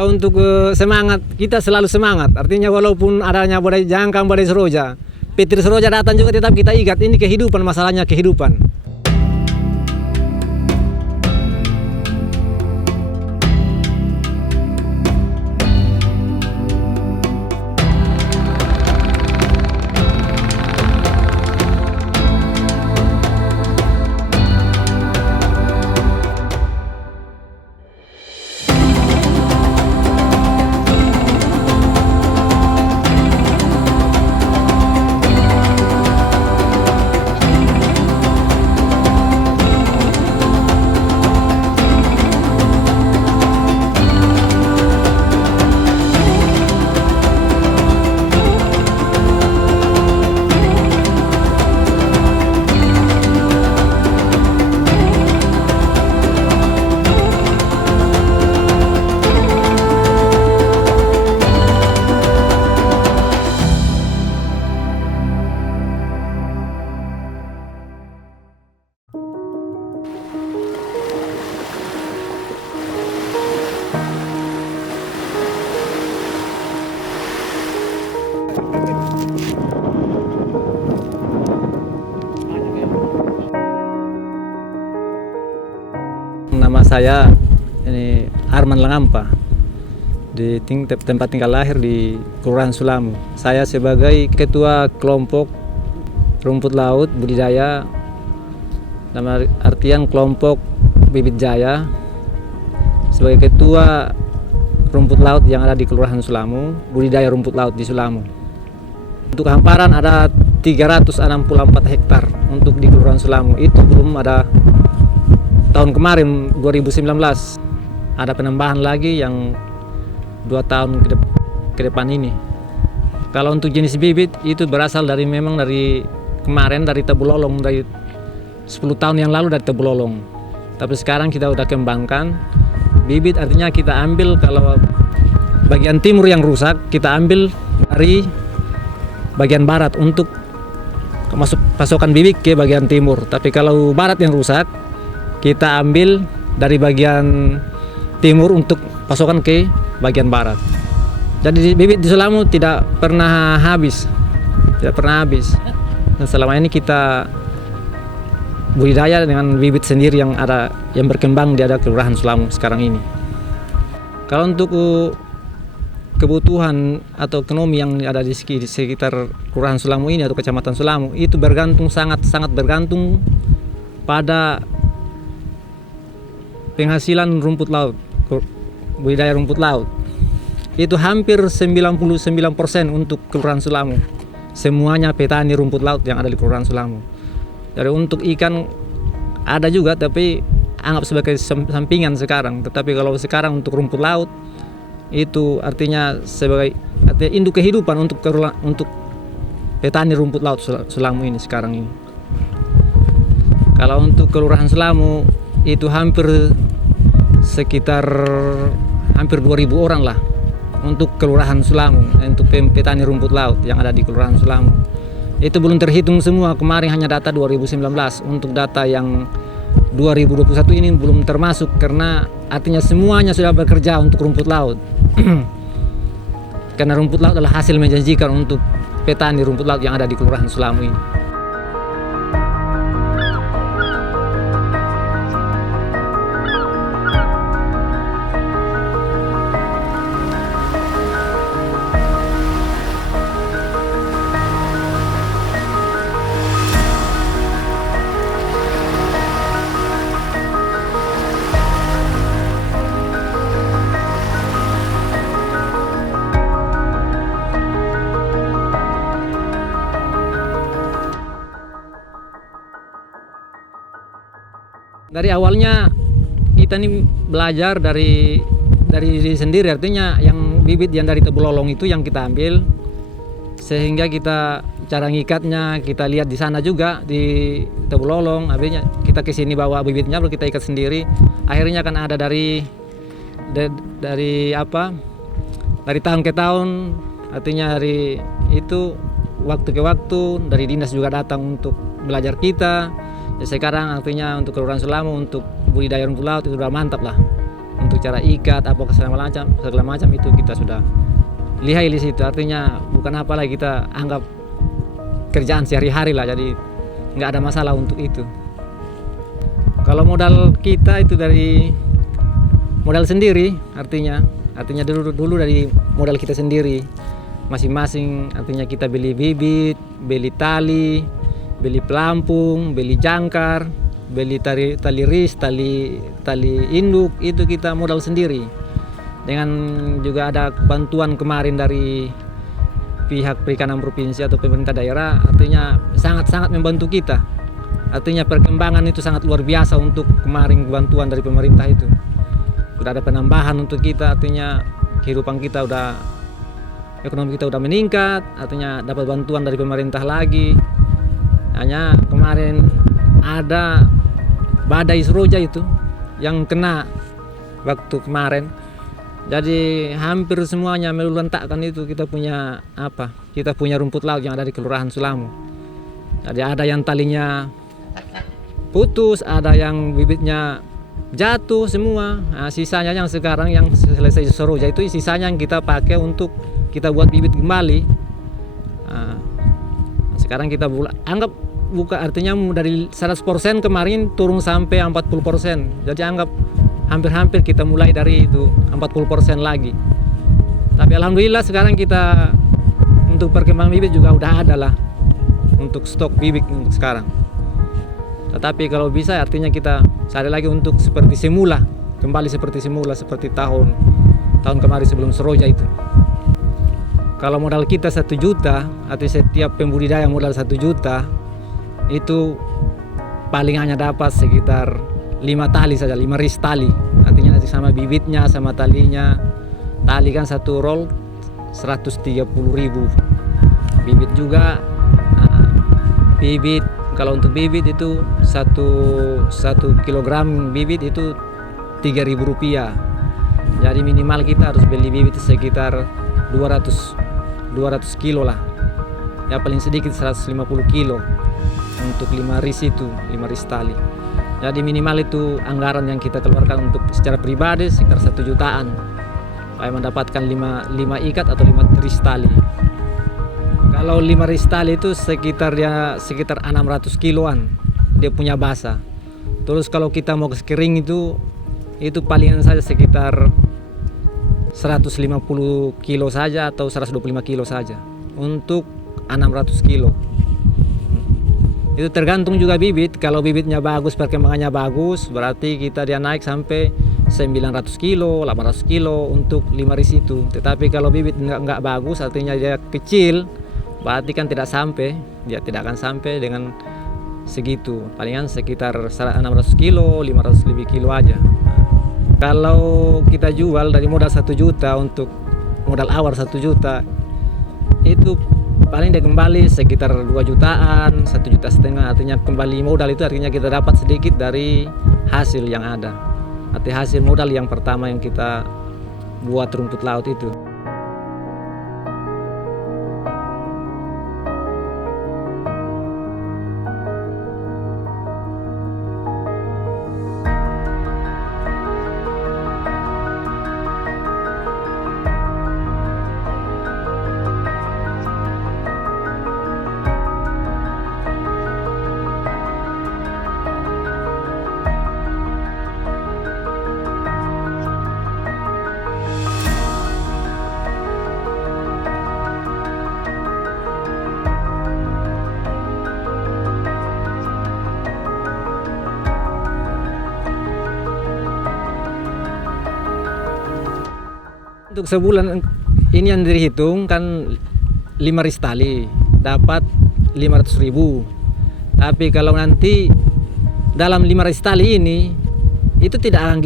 Kalau untuk semangat, kita selalu semangat. Artinya walaupun adanya badai jangkang, badai seroja, petir seroja datang juga tetap kita ingat ini kehidupan, masalahnya kehidupan. Nama saya ini Arman Langampa, di tempat tinggal lahir di Kelurahan Sulamu. Saya sebagai ketua kelompok rumput laut budidaya, dalam artian kelompok bibit jaya, sebagai ketua rumput laut yang ada di Kelurahan Sulamu, budidaya rumput laut di Sulamu. Untuk hamparan ada 364 hektar untuk di Kelurahan Sulamu. Itu belum ada tahun kemarin 2019 ada penambahan lagi yang 2 tahun ke depan ini. Kalau untuk jenis bibit itu berasal dari memang dari kemarin dari Tabulolong, dari 10 tahun yang lalu dari Tabulolong. Tapi sekarang kita udah kembangkan bibit, artinya kita ambil kalau bagian timur yang rusak kita ambil dari bagian barat untuk masuk pasokan bibit ke bagian timur. Tapi kalau barat yang rusak kita ambil dari bagian timur untuk pasokan ke bagian barat. Jadi bibit di Sulamu tidak pernah habis, Dan selama ini kita budidaya dengan bibit sendiri yang ada, yang berkembang di ada Kelurahan Sulamu sekarang ini. Kalau untuk kebutuhan atau ekonomi yang ada di sekitar Kelurahan Sulamu ini atau Kecamatan Sulamu itu bergantung sangat bergantung pada penghasilan rumput laut, budidaya rumput laut. Itu hampir 99% untuk Kelurahan Sulamu. Semuanya petani rumput laut yang ada di Kelurahan Sulamu. Jadi untuk ikan ada juga, tapi anggap sebagai sampingan sekarang. Tetapi kalau sekarang untuk rumput laut itu artinya induk kehidupan untuk petani rumput laut Sulamu ini sekarang ini. Kalau untuk Kelurahan Sulamu itu sekitar hampir 2.000 orang lah untuk Kelurahan Sulamu, untuk petani rumput laut yang ada di Kelurahan Sulamu. Itu belum terhitung semua, kemarin hanya data 2019. Untuk data yang 2021 ini belum termasuk, karena artinya semuanya sudah bekerja untuk rumput laut. Karena rumput laut adalah hasil menjanjikan untuk petani rumput laut yang ada di Kelurahan Sulamu ini. Dari awalnya kita nih belajar dari diri sendiri, artinya yang bibit yang dari Tabulolong itu yang kita ambil, sehingga kita cara ngikatnya kita lihat di sana juga di Tabulolong, akhirnya kita ke sini bawa bibitnya baru kita ikat sendiri. Akhirnya kan ada dari tahun ke tahun, artinya dari itu waktu ke waktu dari dinas juga datang untuk belajar kita. Ya sekarang artinya untuk Kelurahan Sulamu untuk budidaya rumput laut itu sudah mantap lah. untuk cara ikat apa segala macam itu kita sudah lihai di situ. Artinya bukan apa lagi, kita anggap kerjaan sehari-hari lah, jadi nggak ada masalah untuk itu. Kalau modal kita itu dari modal sendiri, artinya dulu dari modal kita sendiri masing-masing. Artinya kita beli bibit, beli tali, beli pelampung, beli jangkar, beli tali ris, tali induk, itu kita modal sendiri. Dengan juga ada bantuan kemarin dari pihak perikanan provinsi atau pemerintah daerah, artinya sangat-sangat membantu kita. Artinya perkembangan itu sangat luar biasa untuk kemarin bantuan dari pemerintah itu. Sudah ada penambahan untuk kita, artinya kehidupan kita ekonomi kita udah meningkat, artinya dapat bantuan dari pemerintah lagi. Hanya kemarin ada badai Seroja itu yang kena waktu kemarin. Jadi hampir semuanya meluluhlantakkan itu kita punya rumput laut yang ada di Kelurahan Sulamu. Jadi ada yang talinya putus, ada yang bibitnya jatuh semua. Nah, sisanya yang sekarang yang selesai Seroja itu sisanya yang kita pakai untuk kita buat bibit kembali. Nah, sekarang kita anggap artinya dari 100% kemarin turun sampai 40%. Jadi anggap hampir-hampir kita mulai dari itu 40% lagi. Tapi alhamdulillah sekarang kita untuk perkembangan bibit juga udah ada lah untuk stok bibit untuk sekarang. Tetapi kalau bisa artinya kita cari lagi untuk seperti semula, kembali seperti semula, seperti tahun kemarin sebelum Seroja itu. Kalau modal kita 1 juta, artinya setiap pembudidaya modal 1 juta, itu paling hanya dapat sekitar 5 tali saja, 5 ris tali. Artinya nanti sama bibitnya, sama talinya. Tali kan 1 roll 130.000. Bibit juga, bibit kalau untuk bibit itu 1 kilogram bibit itu Rp3.000. Jadi minimal kita harus beli bibit sekitar 200 kilo lah. Ya paling sedikit 150 kilo untuk 5 ris itu, 5 ris tali. Jadi minimal itu anggaran yang kita keluarkan untuk secara pribadi sekitar 1 jutaan supaya mendapatkan 5 ikat atau 5 ris tali. Kalau 5 ris tali itu sekitar 600 kiloan dia punya basa. Terus kalau kita mau kering itu palingan saja sekitar 150 kilo saja atau 125 kilo saja untuk 600 kilo. Itu tergantung juga bibit. Kalau bibitnya bagus, perkembangannya bagus, berarti dia naik sampai 900 kilo, 800 kilo untuk 5 ris itu. Tetapi kalau bibit nggak bagus, artinya dia kecil, berarti kan tidak akan sampai dengan segitu. Palingan sekitar 600 kilo, 500 lebih kilo aja. Kalau kita jual dari modal 1 juta untuk modal awal 1 juta, itu paling dia kembali sekitar 2 jutaan, 1,5 juta. Artinya kembali modal itu artinya kita dapat sedikit dari hasil yang ada. Artinya hasil modal yang pertama yang kita buat rumput laut itu. Untuk sebulan ini yang dihitung kan 5 ris tali dapat 500.000. Tapi kalau nanti dalam 5 ris tali ini itu tidak akan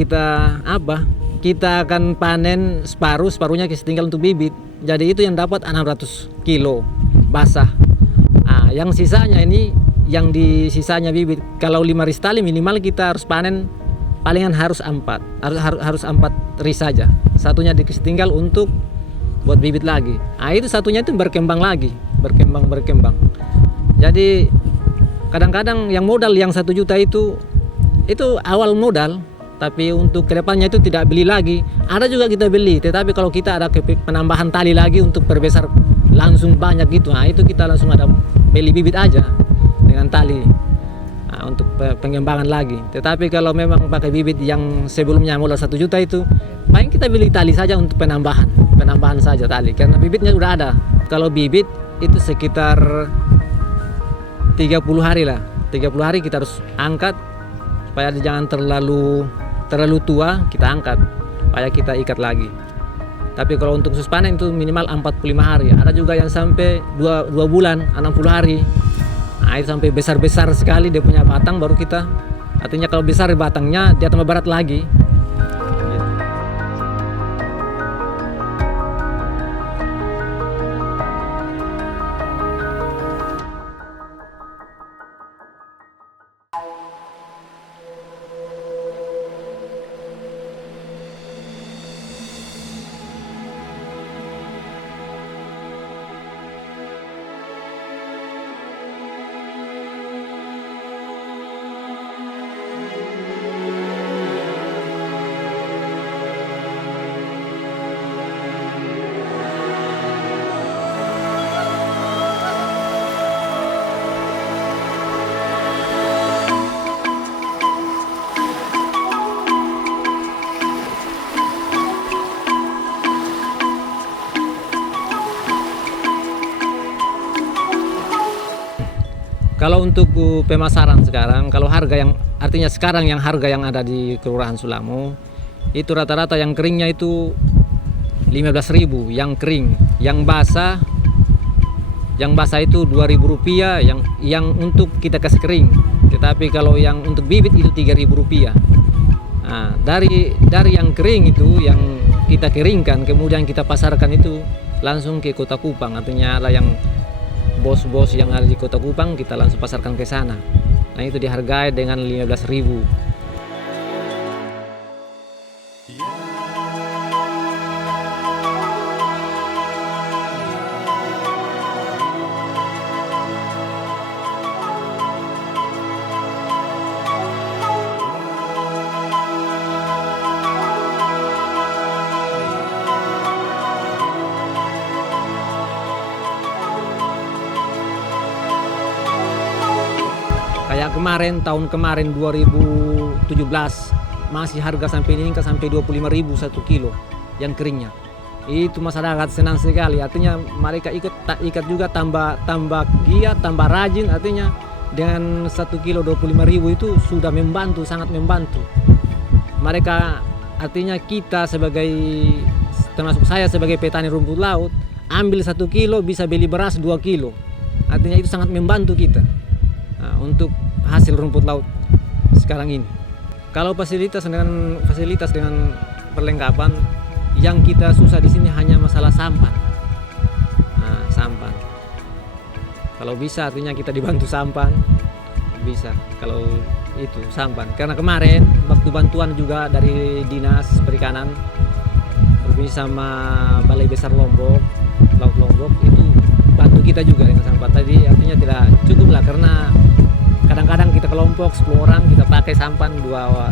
kita akan panen separuhnya tinggal untuk bibit. Jadi itu yang dapat 600 kilo basah. Yang sisanya ini yang di sisanya bibit. Kalau 5 ris tali minimal kita harus panen palingan harus 4 ris saja. Satunya ditinggal untuk buat bibit lagi. Itu satunya itu berkembang lagi, berkembang. Jadi kadang-kadang yang modal yang 1 juta itu awal modal. Tapi untuk kedepannya itu tidak beli lagi. Ada juga kita beli, tetapi kalau kita ada penambahan tali lagi untuk perbesar langsung banyak gitu, nah itu kita langsung ada beli bibit aja dengan tali. Nah, untuk pengembangan lagi. Tetapi kalau memang pakai bibit yang sebelumnya modal 1 juta itu, paling kita beli tali saja untuk penambahan saja tali, karena bibitnya udah ada. Kalau bibit itu sekitar 30 hari lah. 30 hari kita harus angkat supaya jangan terlalu tua, kita angkat supaya kita ikat lagi. Tapi kalau untuk khusus panen itu minimal 45 hari. Ada juga yang sampai 2 bulan, 60 hari. Nah, itu sampai besar-besar sekali dia punya batang baru kita. Artinya kalau besar batangnya dia tambah berat lagi. Kalau untuk pemasaran sekarang, kalau harga yang artinya sekarang yang harga yang ada di Kelurahan Sulamo itu rata-rata yang keringnya itu 15.000 yang kering, yang basah itu 2.000 rupiah yang untuk kita kasih kering. Tetapi kalau yang untuk bibit itu 3.000 rupiah. Nah, dari yang kering itu yang kita keringkan kemudian kita pasarkan itu langsung ke Kota Kupang, artinya ada yang bos-bos yang ada di Kota Kupang kita langsung pasarkan ke sana. Nah itu dihargai dengan 15.000. Kayak tahun kemarin 2017 masih harga sampai meningkat sampai 25.000 1 kilo yang keringnya. Itu masyarakat senang sekali, artinya mereka ikat juga tambah giat, tambah rajin, artinya dengan 1 kilo 25.000 itu sudah membantu, sangat membantu. Mereka artinya kita sebagai, termasuk saya sebagai petani rumput laut, ambil 1 kilo bisa beli beras 2 kilo. Artinya itu sangat membantu kita. Nah, untuk hasil rumput laut sekarang ini. Kalau fasilitas dengan perlengkapan yang kita susah di sini hanya masalah sampan. Nah, sampan. Kalau bisa artinya kita dibantu sampan, bisa. Kalau itu sampan. Karena kemarin waktu bantuan juga dari Dinas Perikanan bersama sama Balai Besar Lombok, Laut Lombok itu bantu kita juga dengan sampan. Tadi artinya tidak cukup lah karena kadang-kadang kita kelompok 10 orang kita pakai sampan dua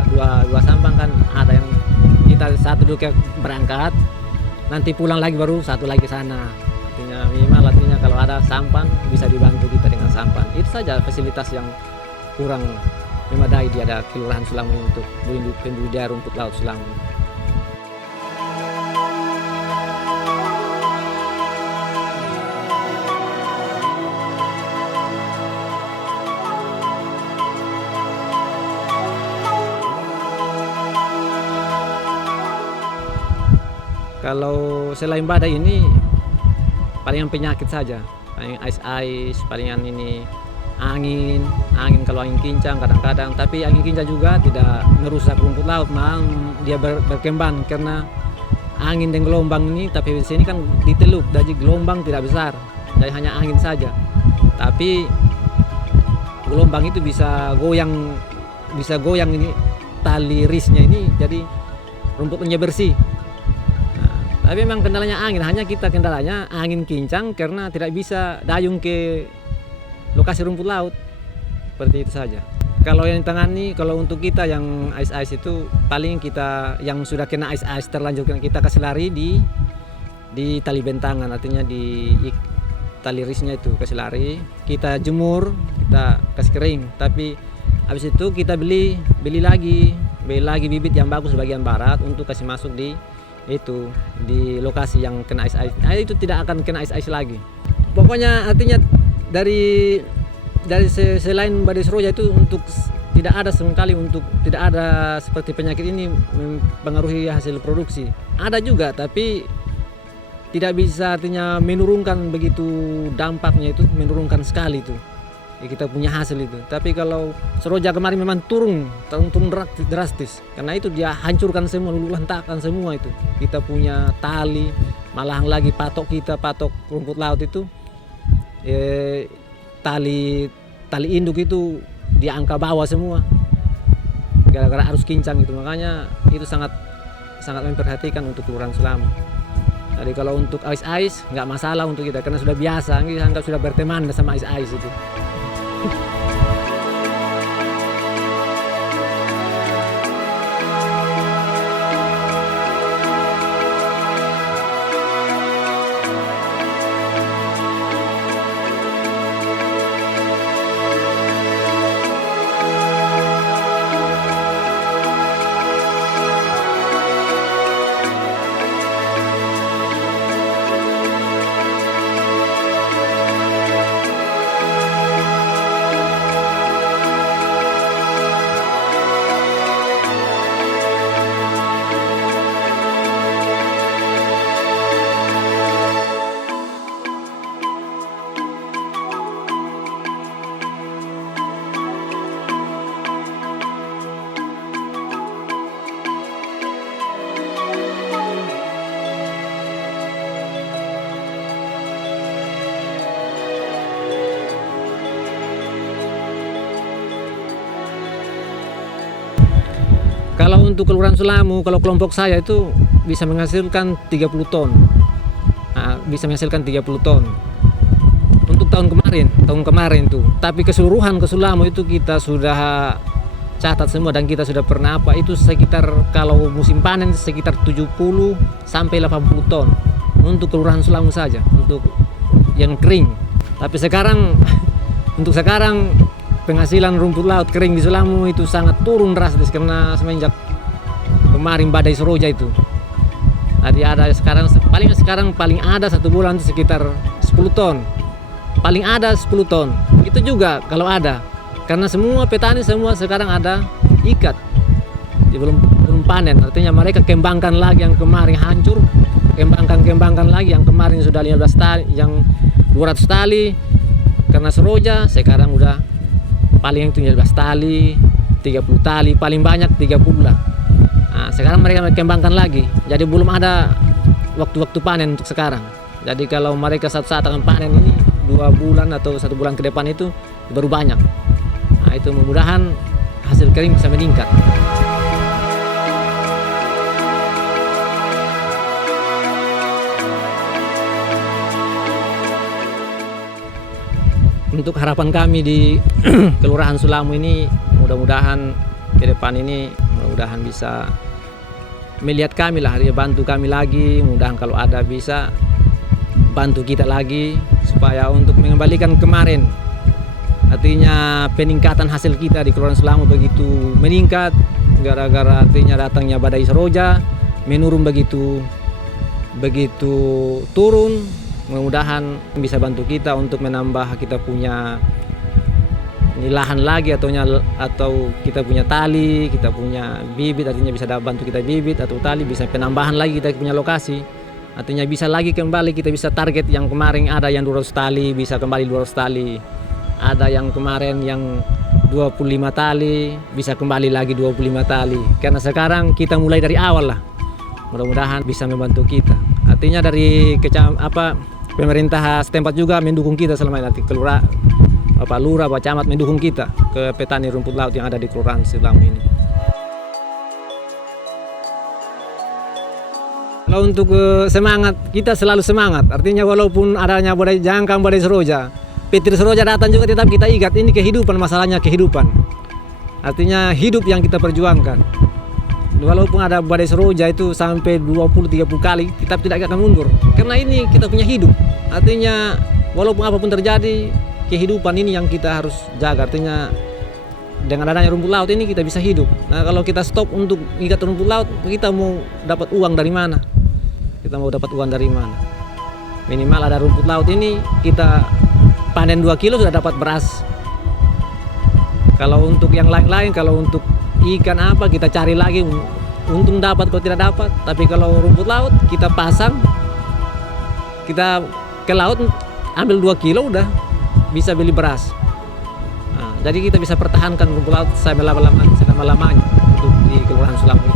sampan kan, ada yang kita satu dulu berangkat nanti pulang lagi baru satu lagi sana. Artinya minimal artinya kalau ada sampan bisa dibantu kita dengan sampan. Itu saja fasilitas yang kurang memadai di ada Kelurahan Sulamo untuk pembudidaya rumput laut Sulamo. Kalau selain badai ini palingan penyakit saja, paling ais-ais, palingan ini angin kalau angin kencang kadang-kadang, tapi angin kencang juga tidak merusak rumput laut, malah dia berkembang karena angin dan gelombang ini. Tapi di sini kan di teluk, jadi gelombang tidak besar, jadi hanya angin saja. Tapi gelombang itu bisa goyang ini tali risnya ini, jadi rumputnya bersih. Tapi memang kendalanya angin, hanya kita kendalanya angin kencang karena tidak bisa dayung ke lokasi rumput laut. Seperti itu saja. Kalau yang tangani, kalau untuk kita yang ice itu paling kita yang sudah kena ice terlanjur kita kasih lari di tali bentangan, artinya di tali risnya itu kasih lari, kita jemur, kita kasih kering. Tapi habis itu kita beli lagi bibit yang bagus bagian barat untuk kasih masuk di lokasi yang kena ice. Nah, itu tidak akan kena ice lagi. Pokoknya artinya dari selain badai seroja itu untuk tidak ada sekali, untuk tidak ada seperti penyakit ini mempengaruhi hasil produksi. Ada juga tapi tidak bisa artinya menurunkan begitu dampaknya, itu menurunkan sekali itu ya, kita punya hasil itu. Tapi kalau seroja kemarin memang turun drastis, karena itu dia hancurkan semua, luluh lantakan semua itu. Kita punya tali, malahan lagi patok rumput laut itu tali induk itu di angka bawah semua gara-gara arus kincang itu. Makanya itu sangat memperhatikan untuk Kelurahan Sulamu. Jadi kalau untuk ice nggak masalah untuk kita karena sudah biasa, kita anggap sudah berteman sama ice itu. Kalau untuk Kelurahan Sulamu, kalau kelompok saya itu bisa menghasilkan 30 ton. Nah, bisa menghasilkan 30 ton. Untuk tahun kemarin tuh. Tapi keseluruhan ke Sulamu itu kita sudah catat semua dan kita sudah pernah itu sekitar kalau musim panen sekitar 70 sampai 80 ton untuk Kelurahan Sulamu saja, untuk yang kering. Tapi sekarang untuk sekarang penghasilan rumput laut kering di Sulamu itu sangat turun drastis karena semenjak kemarin badai seroja itu. Tadi ada sekarang paling ada satu bulan itu sekitar 10 ton. Paling ada 10 ton. Itu juga kalau ada. Karena semua petani semua sekarang ada ikat. Jadi belum panen. Artinya mereka kembangkan lagi yang kemarin hancur, kembangkan lagi yang kemarin sudah 15 tali, yang 200 tali karena seroja, sekarang udah paling itu 15 tali, 30 tali, paling banyak 30 lah. Nah, sekarang mereka kembangkan lagi. Jadi belum ada waktu-waktu panen untuk sekarang. Jadi kalau mereka saat akan panen ini 2 bulan atau 1 bulan ke depan itu baru banyak. Nah, itu mudah-mudahan hasil kering bisa meningkat. Untuk harapan kami di Kelurahan Sulamu ini, mudah-mudahan ke depan ini mudah-mudahan bisa melihat kami lah, dia bantu kami lagi, mudah-mudahan kalau ada bisa bantu kita lagi supaya untuk mengembalikan kemarin. Artinya peningkatan hasil kita di Kelurahan Sulamu begitu meningkat gara-gara artinya datangnya badai seroja, menurun begitu turun. Mudah-mudahan bisa bantu kita untuk menambah kita punya lahan lagi atau kita punya tali, kita punya bibit, artinya bisa bantu kita bibit atau tali, bisa penambahan lagi kita punya lokasi. Artinya bisa lagi kembali kita bisa target yang kemarin ada yang 200 tali, bisa kembali 200 tali. Ada yang kemarin yang 25 tali, bisa kembali lagi 25 tali. Karena sekarang kita mulai dari awal lah. Mudah-mudahan bisa membantu kita. Artinya dari pemerintah setempat juga mendukung kita selama ini, Pak Lurah, Pak Camat mendukung kita ke petani rumput laut yang ada di Kelurahan Sulamu ini. Kalau untuk semangat, kita selalu semangat. Artinya walaupun adanya badai jangkang, badai seroja, petir seroja datang juga tetap kita ingat ini kehidupan, masalahnya kehidupan. Artinya hidup yang kita perjuangkan. Walaupun ada badai seroja itu sampai 20-30 kali, kita tidak akan mundur. Karena ini kita punya hidup. Artinya walaupun apapun terjadi, kehidupan ini yang kita harus jaga. Artinya dengan adanya rumput laut ini kita bisa hidup. Nah, kalau kita stop untuk ikat rumput laut, kita mau dapat uang dari mana? Kita mau dapat uang dari mana? Minimal ada rumput laut ini, kita panen 2 kilo sudah dapat beras. Kalau untuk yang lain-lain, kalau untuk ikan apa, kita cari lagi, untung dapat kalau tidak dapat. Tapi kalau rumput laut, kita pasang, kita ke laut ambil 2 kilo udah bisa beli beras. Nah, jadi kita bisa pertahankan rumput laut selama-lamanya untuk di Kelurahan Sulamu.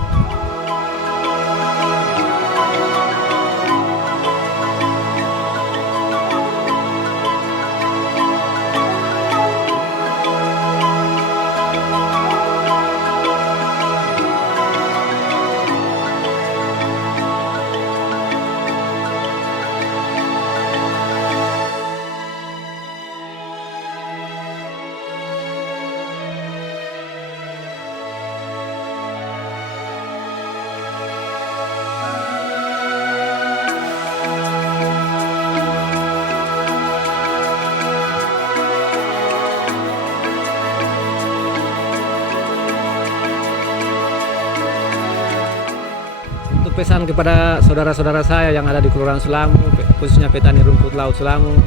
Pesan kepada saudara-saudara saya yang ada di Kelurahan Sulamu, khususnya petani rumput laut Sulamu,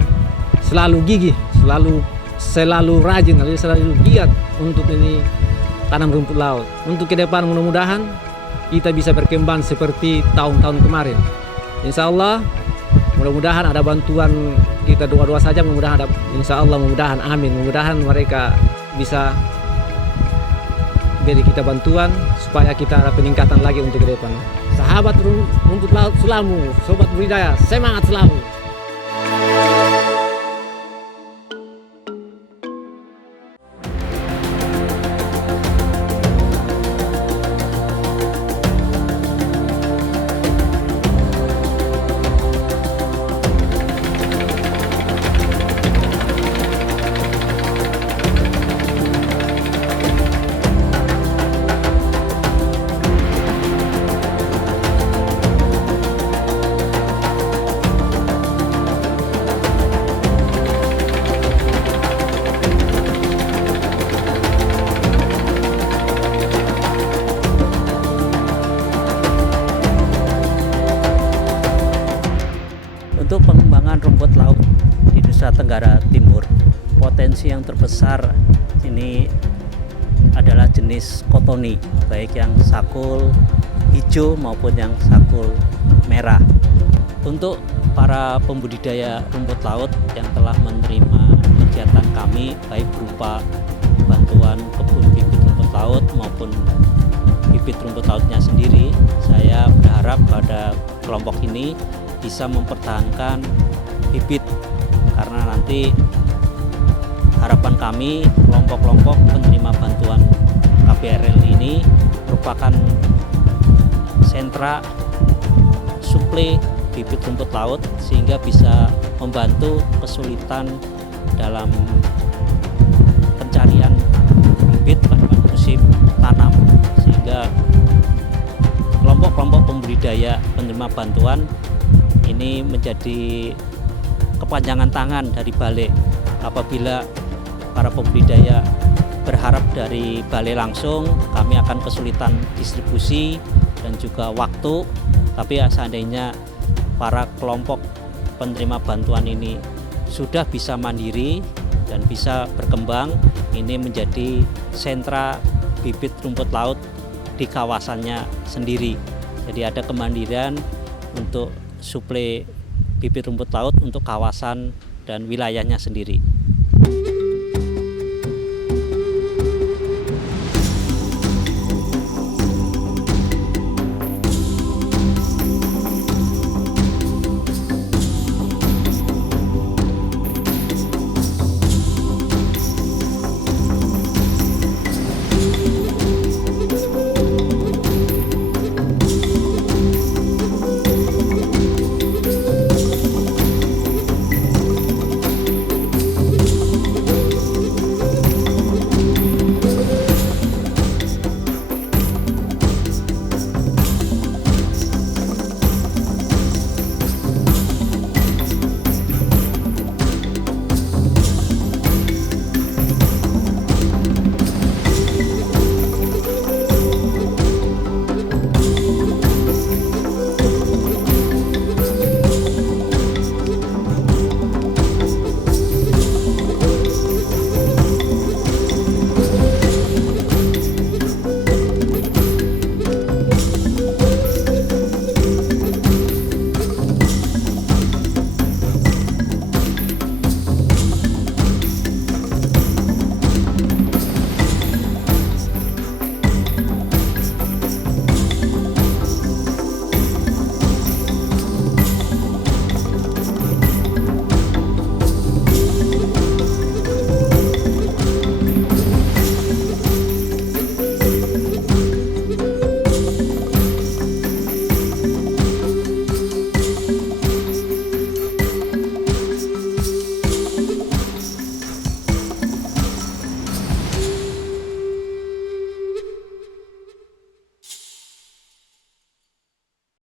selalu gigih, selalu rajin, selalu giat untuk ini tanam rumput laut. Untuk ke depan mudah-mudahan kita bisa berkembang seperti tahun-tahun kemarin. Insya Allah, mudah-mudahan ada bantuan, kita doa-doa saja, mudah-mudahan ada, insya Allah, mudah-mudahan, amin, mudah-mudahan mereka bisa beri kita bantuan supaya kita ada peningkatan lagi untuk ke depan. Sahabat rumput laut Sulamu, sobat budidaya, semangat selalu. Untuk pengembangan rumput laut di Nusa Tenggara Timur, potensi yang terbesar ini adalah jenis kotoni, baik yang sakul hijau maupun yang sakul merah. Untuk para pembudidaya rumput laut yang telah menerima kegiatan kami, baik berupa bantuan kebun bibit rumput laut maupun bibit rumput lautnya sendiri, saya berharap pada kelompok ini bisa mempertahankan bibit, karena nanti harapan kami kelompok-kelompok penerima bantuan KPRL ini merupakan sentra suplai bibit rumput laut, sehingga bisa membantu kesulitan dalam pencarian bibit pada musim tanam, sehingga kelompok-kelompok pembudidaya penerima bantuan ini menjadi kepanjangan tangan dari balai. Apabila para pembudidaya berharap dari balai langsung, kami akan kesulitan distribusi dan juga waktu. Tapi seandainya para kelompok penerima bantuan ini sudah bisa mandiri dan bisa berkembang, ini menjadi sentra bibit rumput laut di kawasannya sendiri. Jadi ada kemandirian untuk suplai bibit rumput laut untuk kawasan dan wilayahnya sendiri.